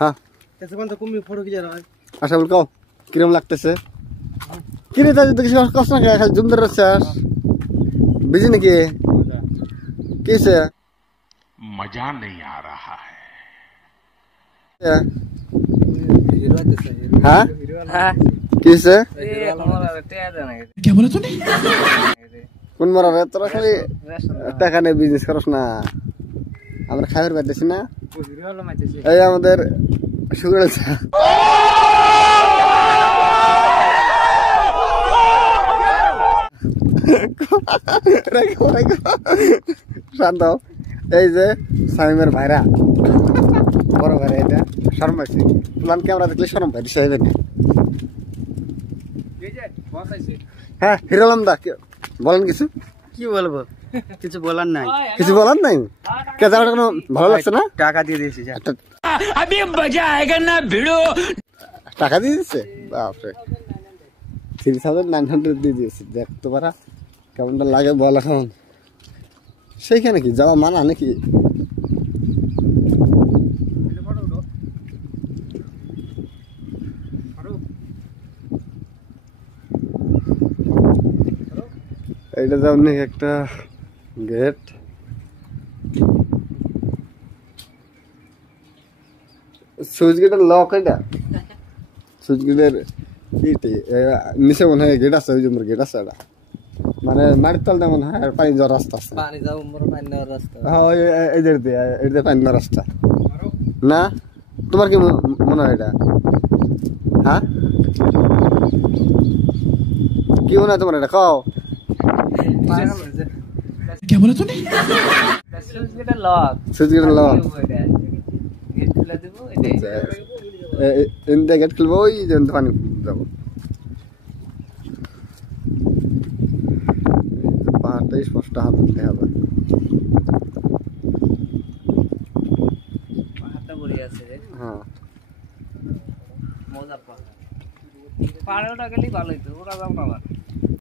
হ্যাঁ আচ্ছা বল কও কিরম লাগতেছে কিরে তাই তো কিছু কষ্ট না খালি জুম ধরে রাখছিস বিজি নাকি কিসে मजा नहीं आ रहा है হ্যাঁ কিসে क्या बोला तूने কোন মরা রে তোরা খালি টাকা নিয়ে বিজনেস করস না আমরা খাবার পাইতেছি না এই আমাদের সুগার শান্ত এই যে সাইমের ভাইরা বড় ভাইরা এটা শরম পাইছে প্লান ক্যামেরা দেখলে শরম পাই দিছে না হ্যাঁ হিরালাম দা বলেন কিছু কি বলবো কিছু বলার নাই কিছু বলার নাই কে জায়গাটা কোনো ভালো লাগছে না টাকা দিয়ে দিয়েছি যা अभी मजा आएगा ना भिड़ो টাকা দিয়ে দিচ্ছে বাপরে 3900 দিয়ে দিয়েছে দেখ তো পারা কেমনটা লাগে বল এখন সেইখানে কি যাওয়া মানা নাকি এইটা যাও নাকি একটা গেট সুইচ গেটের লক এটা সুইচ গেটের নিচে মনে হয় গেট আছে ওই জন্য গেট আছে এটা মানে মাটির তলটা মনে হয় আর পানি যাওয়ার রাস্তা আছে পানি যাও মোর পানি দেওয়ার রাস্তা হ্যাঁ ওই এদের দিয়ে এদের পানি যাওয়ার রাস্তা না তোমার কি মনে হয় এটা হ্যাঁ কি মনে হয় তোমার এটা খাও क्या बोला तूने সুইচ গেটের লক এনতে গেট খুলবো ওই যে পানি যাবো পাহাড়টাই স্পষ্ট হাত দিতে হবে পাহাড়টা পড়ে আছে রে হ্যাঁ মজা পাহাড় পাহাড়টা গেলেই ভালো হইতো ওরা যাও না